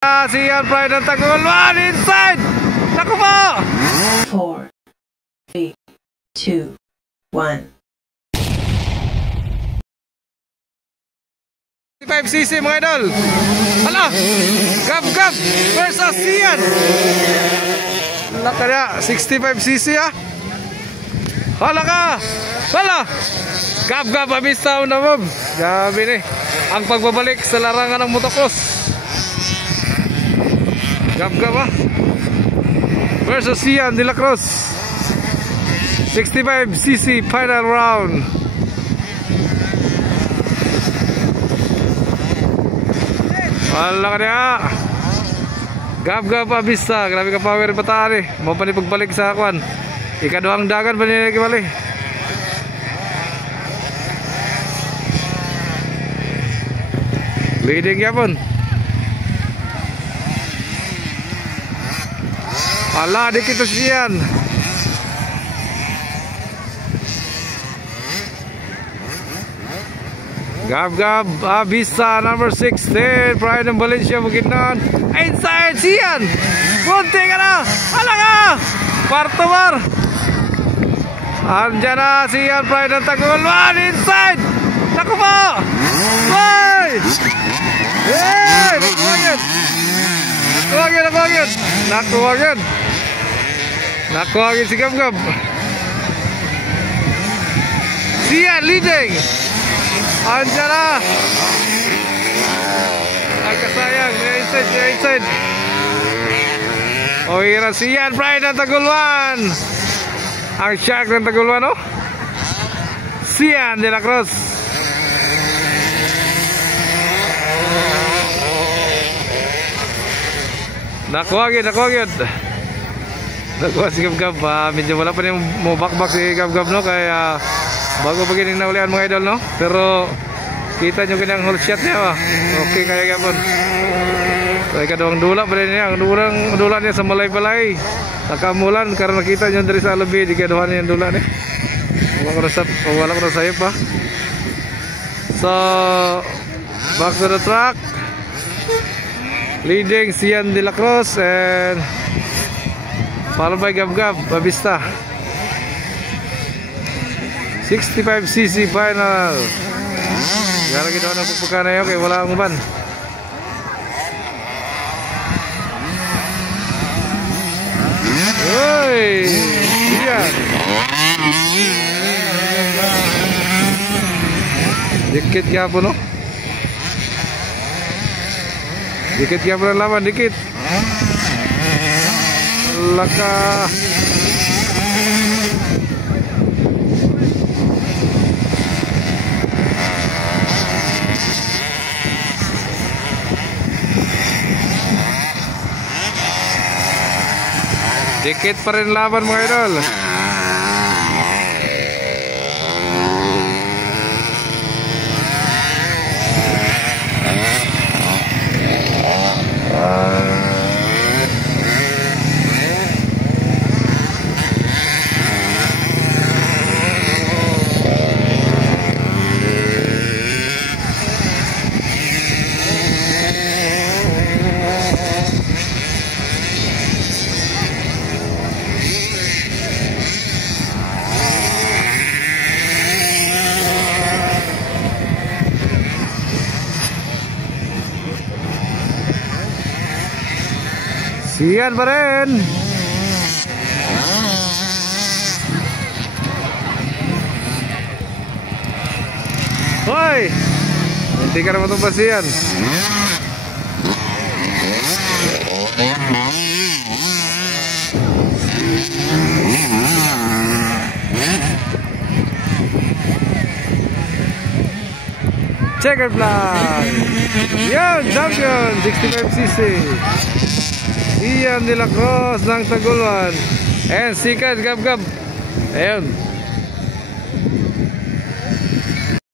Sian Pride ng Tagulwan inside! Naku po! 4, 3, 2, 1. 65cc mga idol. Hala! Gab versus Sian. Laka niya, 65cc ah. Hala ka! Hala! Gab abista na mob. Gabi ni. Ang pagbabalik sa larangan ng motocross. Gab ah. Versus Sian de la Cruz. 65cc final round. Wala ka niya. Gab abista. Grabe ka power bata ni. Mau pa ni pagbalik sa akwan. Ikaduhang dagan pa niya kibali. Leading yapon. Ala dikit to Sian. Gab abisa number 16 Pride ng Valencia Bukidnon inside Sian. Bunti ka na. Ala ka. Parto bar. Andyan na Sian Pride ng Tagulwan inside. Naku po. Hey! Hey! Naku agad si Gab. Sian leading. Andyan na. Nagkasayang. Inside. O hira Sian Pride ng Tagulwan. Ang shark ng Tagulwan oh. Sian de la Cruz. Nakuha si Gab. Medyo wala pa rin mo bakbak si Gab no. Kaya bago pa gining naulian mga idol no. Pero kita nyo kanyang whole shot niya okay kaya Gabon. Kaya kadawang dula pa rin niya. Ang dula niya sa malay-balay. Nakamulan karena nakita nyo dari sa alabi. Di kaduhan niya ang dula niya. Wala ko na sayop pa. So back to the track. Leading Sian de la Cruz and followed by Gab Abista. 65cc final. Gara kita na pupukana yun. Okay, wala ang uban. Uy! Sian. Dikit kaya po no? Dikit kaya po ng laban, dikit. Laka. Dikit pa rin laban mga idol. Sian pa rin. Hoy! Hindi ka naman itong Sian. Checkered flag. Yan, champion 65cc. Sian de la Cruz ng Tagulwan. And second Gab. Ayun.